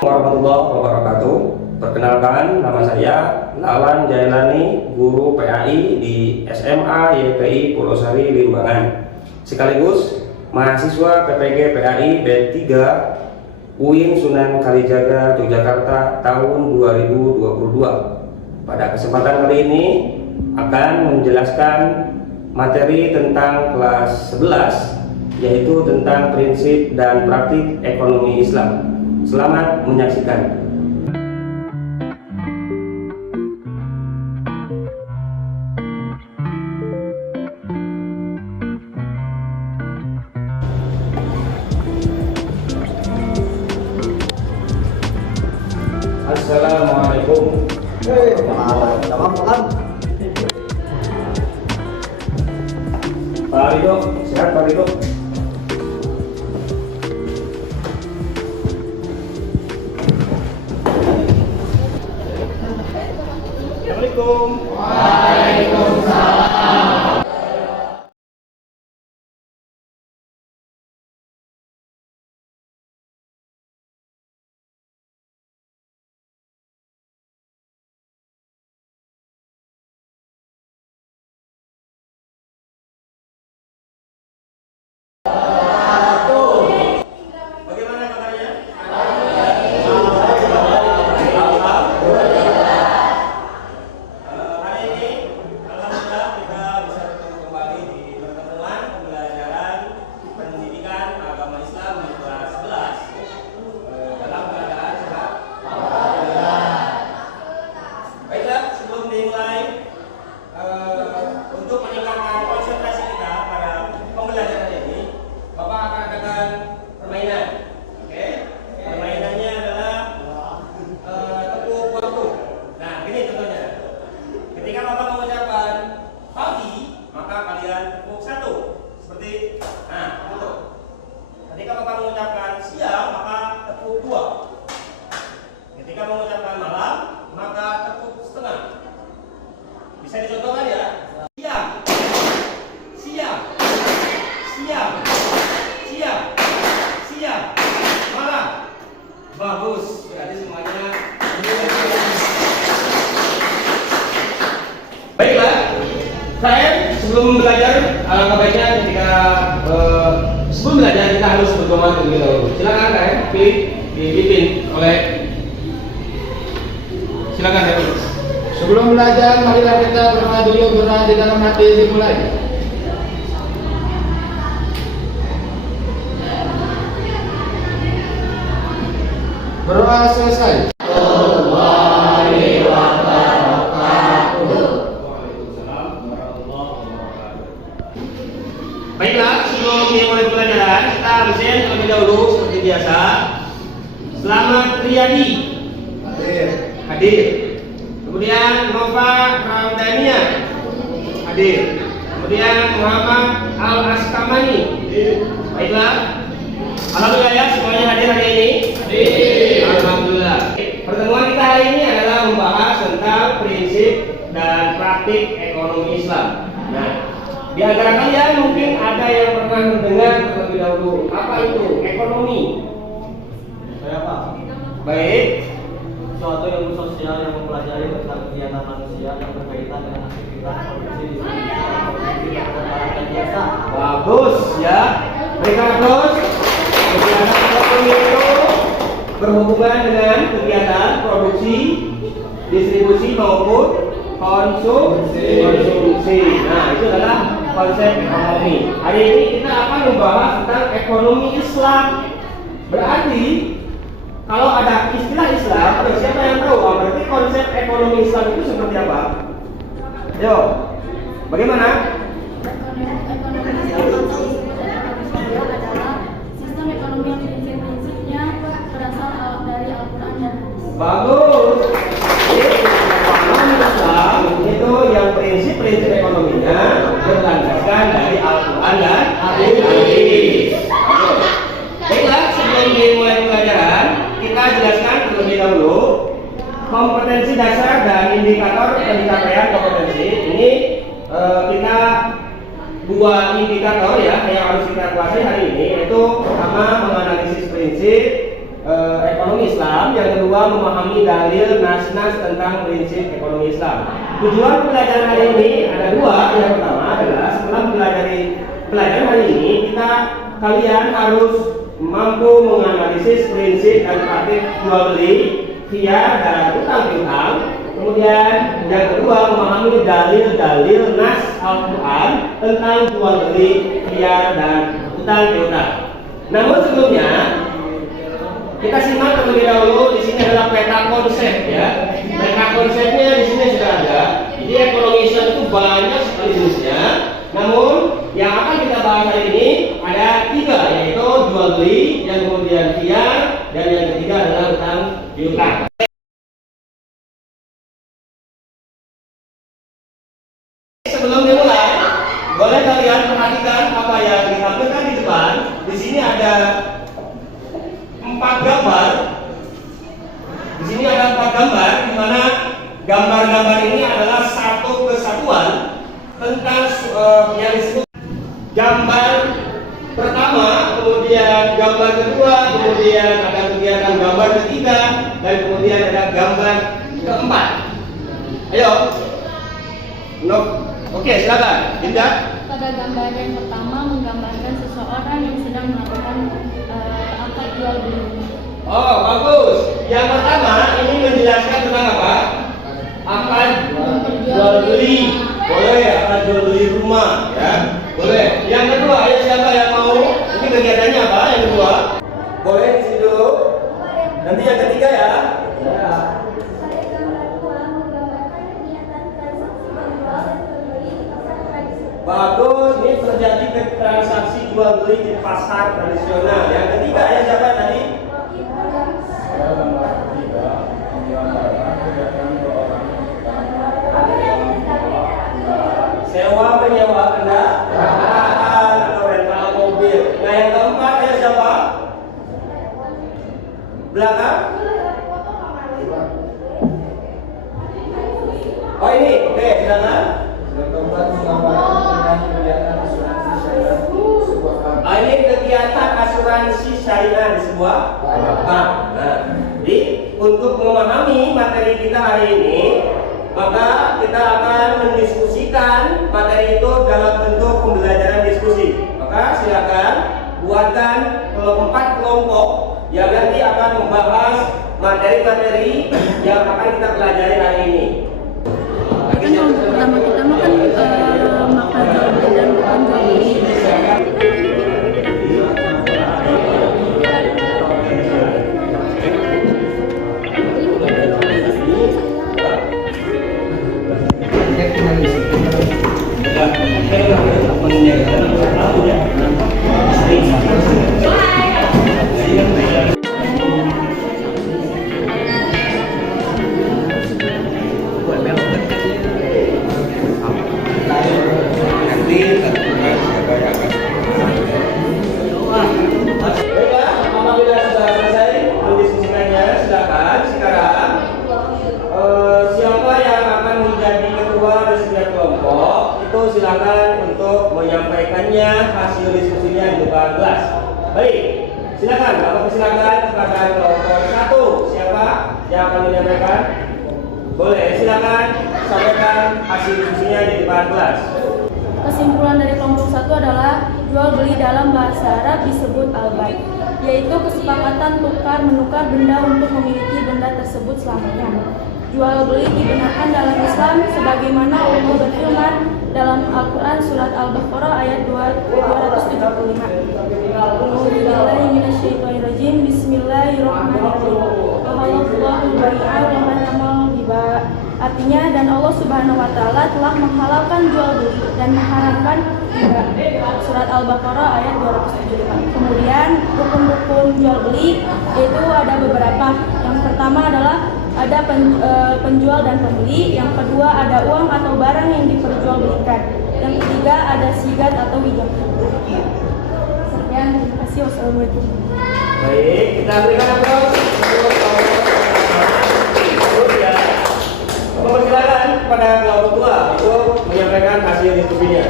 Warahmatullahi wabarakatuh. Perkenalkan, nama saya Lawan Jailani, guru PAI di SMA YPI Pulau Sari Limbangan, sekaligus mahasiswa PPG PAI B3 UIN Sunan Kalijaga Yogyakarta tahun 2022. Pada kesempatan kali ini akan menjelaskan materi tentang kelas 11, yaitu tentang prinsip dan praktik ekonomi Islam. Selamat menyaksikan. Assalamualaikum. Pak Rido, sehat Pak Rido? Assalamualaikum. Waalaikumsalam. Bagaimana kabarnya? Hari ini alhamdulillah kita bisa bertemu kembali di pertemuan pembelajaran pendidikan agama Islam di kelas 11 dalam keadaan sehat. Baiklah, sebelum dimulai, untuk meningkatkan konsentrasi kita pada pembelajaran ini, Bapak akan adakan permainan. Oke, permainannya adalah tepuk waktu. Nah, ini contohnya. Ketika Bapak mengucapkan pagi, maka kalian tepuk 1. Seperti, nah, itu. Ketika Bapak mengucapkan siang, maka tepuk 2. Ketika mengucapkan malam, maka tepuk setengah. Bisa dicontohkan ya? Siang, siang, siang, siang, siang, malam. Bagus, berarti semuanya. Baiklah, saya sebelum belajar, alangkah baiknya ketika sebelum belajar kita harus berdoa terlebih dahulu. Silakan saya dipimpin oleh. Silakan saya. Sebelum belajar, marilah kita berdoa dulu, berdoa di dalam hati dimulai. Berdoa selesai. Baiklah, sebelum dimulai pelajaran, kita absen terlebih dahulu seperti biasa. Selamat Riyadi hadir. Kemudian Nova Ramdania hadir. Kemudian Muhammad Al-Askamani. Baiklah, alhamdulillah ya, semuanya hadir hari ini. Alhamdulillah. Pertemuan kita hari ini adalah membahas tentang prinsip dan praktik ekonomi Islam. Nah, di antara kalian mungkin ada yang pernah mendengar terlebih dahulu apa itu ekonomi. Saya apa? Baik. Suatu ilmu sosial yang mempelajari tentang kegiatan manusia yang berkaitan dengan aktivitas produksi, distribusi, dan biasa. Bagus ya. Berikan aplaus. Kegiatan ekonomi itu berhubungan dengan kegiatan produksi, distribusi maupun konsumsi. Nah, itu adalah konsep ekonomi. Hari ini kita akan membahas tentang ekonomi Islam. Berarti kalau ada istilah Islam, siapa yang tahu? Oh, berarti konsep ekonomi Islam itu seperti apa? Yo, bagaimana? Ekonomi Islam atau adalah sistem ekonomi yang prinsip-prinsipnya berasal dari Al-Quran dan Hadis. Bagus. Ekonomi Islam itu yang prinsip-prinsip ekonominya berlandaskan dari Al-Quran dan Hadis. Baiklah, sebelum dimulai pelajaran, kita jelaskan terlebih dahulu kompetensi dasar dan indikator pencapaian kompetensi. Ini kita dua indikator ya yang harus kita kuasai hari ini, yaitu pertama menganalisis prinsip, ekonomi Islam, yang kedua memahami dalil nas-nas tentang prinsip ekonomi Islam. Tujuan pelajaran hari ini ada dua. Yang pertama adalah setelah pelajaran hari ini kalian harus mampu menganalisis prinsip dan praktik jual beli, khiyar dan utang piutang. Kemudian yang kedua memahami dalil-dalil nas Al-Quran tentang jual beli, khiyar dan utang piutang. Namun sebelumnya kita simak terlebih dahulu. Di sini adalah peta konsep ya. Peta konsepnya di sini sudah ada. Jadi ekonomi Islam itu banyak sekali jenisnya. Namun yang akan kita bahas hari ini ada tiga, yaitu jual beli, yang kemudian khiyar, dan yang ketiga adalah utang piutang. Sebelum dimulai, boleh kalian perhatikan apa yang ditampilkan di depan. Di sini ada 4 gambar. Di sini ada 4 gambar, di mana gambar-gambar ini adalah satu kesatuan tentang yang disebut gambar pertama, kemudian gambar kedua, kemudian ada kegiatan gambar ketiga, dan kemudian ada gambar keempat. Ayo, oke, silakan, Dinda. Pada gambar yang pertama menggambarkan seseorang yang sedang melakukan akad jual beli. Oh, bagus. Yang pertama ini menjelaskan tentang apa? Akad jual beli. Boleh, akad jual beli rumah, ya. Boleh. Yang kedua, ayo siapa yang mau? Ini kegiatannya apa? Yang kedua, boleh di sini dulu. Nanti yang ketiga ya. Ya. Bagus, ini terjadi transaksi jual beli di pasar tradisional. Yang ketiga ya siapa tadi? Sewa menyewa kendaraan atau rental mobil. Nah yang keempat ya siapa? Belakang? Oh ini, oke, silakan. Ini kegiatan asuransi syariah di sebuah bank. Nah, jadi untuk memahami materi kita hari ini, maka kita akan mendiskusikan materi itu dalam bentuk pembelajaran diskusi. Maka silakan buatkan 4 kelompok yang nanti akan membahas materi-materi yang akan kita pelajari hari ini. Kan yang pertama kita makan makan jual beli dan bukan jual beli. Silakan untuk menyampaikannya hasil diskusinya di depan kelas. Baik, silakan. Bapak persilakan kepada kelompok 1. Siapa yang akan menyampaikan? Boleh, silakan sampaikan hasil diskusinya di depan kelas. Kesimpulan dari kelompok 1 adalah jual beli dalam bahasa Arab disebut al-bai', yaitu kesepakatan tukar-menukar benda untuk memiliki benda tersebut selamanya. Jual beli dibenarkan dalam Islam sebagaimana Allah berfirman dalam Al-Quran surat Al-Baqarah ayat 275. Bismillahirrahmanirrahim. Wahallallahu bai'a wa haramal riba. Artinya, dan Allah Subhanahu wa taala telah menghalalkan jual beli dan mengharamkan riba. Surat Al-Baqarah ayat 275. Kemudian rukun-rukun jual beli yaitu ada beberapa. Yang pertama adalah ada penjual dan pembeli, yang kedua ada uang atau barang yang diperjualbelikan, yang ketiga ada sigat atau wijak. Sekian, terima kasih. Wassalamualaikum. Baik, kita berikan aplaus. Ya, mempersilakan kepada kelompok 2 untuk menyampaikan hasil diskusinya.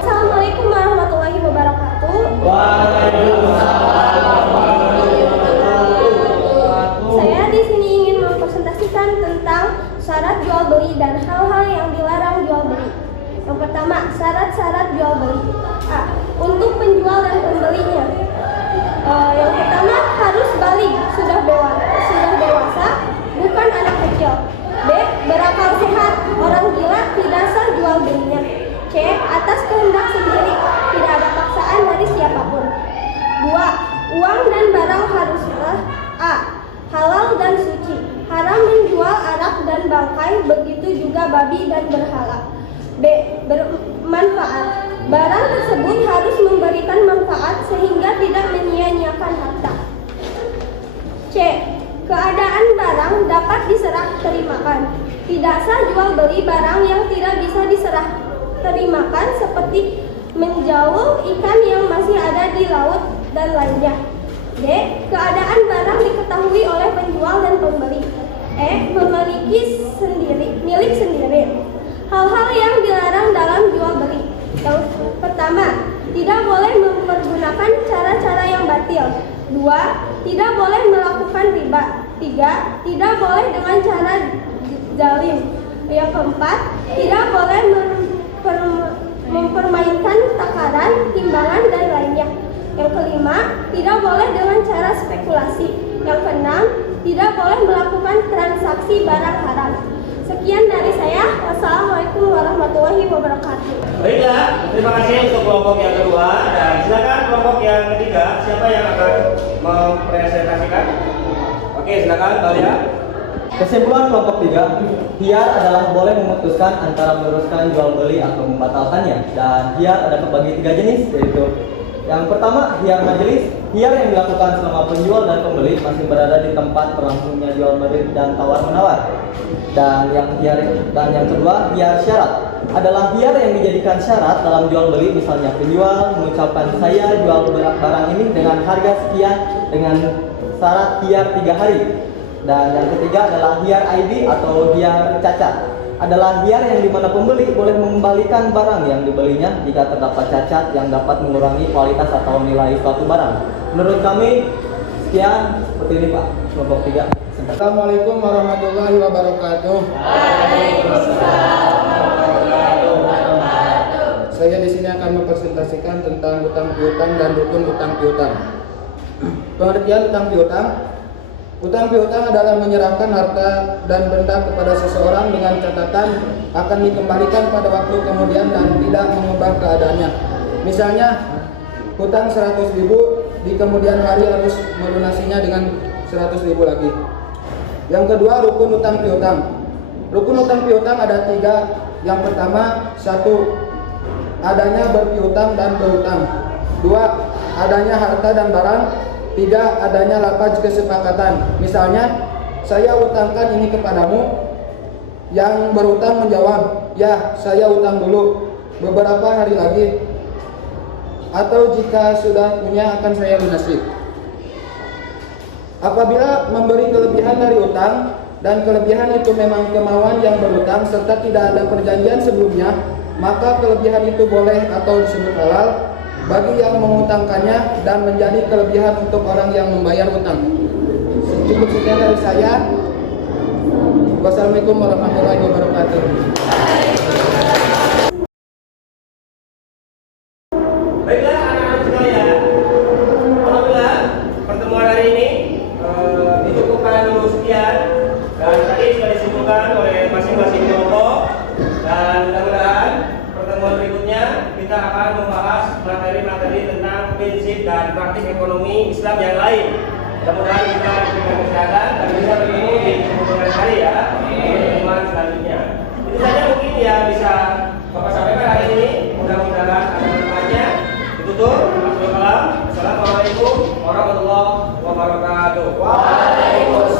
Assalamualaikum warahmatullahi wabarakatuh. Waalaikumsalam warahmatullahi wabarakatuh. jual beli barang yang tidak bisa diserah terimakan seperti menjual ikan yang masih ada di laut dan lainnya. D. Keadaan barang diketahui oleh penjual dan pembeli. E. Memiliki milik sendiri. Hal-hal yang dilarang dalam jual beli. Yang pertama, tidak boleh mempergunakan cara-cara yang batil. 2. Tidak boleh melakukan riba. 3. Tidak boleh dengan cara zalim. Yang keempat, tidak boleh mempermainkan takaran, timbangan, dan lainnya. Yang kelima, tidak boleh dengan cara spekulasi. Yang keenam, tidak boleh melakukan transaksi barang haram. Sekian dari saya. Wassalamualaikum warahmatullahi wabarakatuh. Baiklah, terima kasih untuk kelompok yang kedua, dan silakan kelompok yang ketiga, siapa yang akan mempresentasikan? Oke, silakan Balia. Kesimpulan kelompok 3, hiyar adalah boleh memutuskan antara meneruskan jual beli atau membatalkannya. Dan hiyar ada terbagi 3 jenis, yaitu yang pertama, hiyar majelis. Hiyar yang dilakukan selama penjual dan pembeli masih berada di tempat berlangsungnya jual beli dan tawar menawar. Dan yang kedua, hiyar syarat adalah hiyar yang dijadikan syarat dalam jual beli. Misalnya penjual mengucapkan, saya jual barang ini dengan harga sekian dengan syarat hiyar 3 hari. Dan yang ketiga adalah hiyar aibi atau hiyar cacat, adalah hiyar yang dimana pembeli boleh mengembalikan barang yang dibelinya jika terdapat cacat yang dapat mengurangi kualitas atau nilai suatu barang. Menurut kami, sekian seperti ini Pak, kelompok 3. Assalamualaikum warahmatullahi wabarakatuh. Saya di sini akan mempresentasikan tentang hutang piutang dan rukun hutang piutang. Pengertian hutang piutang. Hutang piutang adalah menyerahkan harta dan benda kepada seseorang dengan catatan akan dikembalikan pada waktu kemudian dan tidak mengubah keadaannya. Misalnya, hutang 100.000, di kemudian hari harus melunasinya dengan 100.000 lagi. Yang kedua, rukun hutang piutang. Rukun hutang piutang ada 3. Yang pertama, 1. Adanya berpiutang dan berhutang. 2. Adanya harta dan barang. 3. Adanya lafaz kesepakatan. Misalnya, saya utangkan ini kepadamu. Yang berhutang menjawab, ya, saya utang dulu beberapa hari lagi, atau jika sudah punya akan saya lunasi. Apabila memberi kelebihan dari utang dan kelebihan itu memang kemauan yang berhutang serta tidak ada perjanjian sebelumnya, maka kelebihan itu boleh atau disebut halal bagi yang mengutangkannya dan menjadi kelebihan untuk orang yang membayar utang. Cukup sekian dari saya. Wassalamualaikum warahmatullahi wabarakatuh. Baiklah anak-anak sekalian, alhamdulillah pertemuan hari ini dicukupkan dulu sekian, dan tadi sudah disimpulkan oleh masing-masing kelompok, dan mudah-mudahan pertemuan berikutnya kita akan membahas materi-materi tentang prinsip dan praktik ekonomi Islam yang lain. Mudah-mudahan kita diberikan kesehatan dan bisa bertemu di kemudian hari ya, di pertemuan selanjutnya. Itu saja mungkin yang bisa Bapak sampaikan hari ini. Mudah-mudahan ada manfaatnya. Ditutup. Assalamualaikum warahmatullahi wabarakatuh. Waalaikumsalam.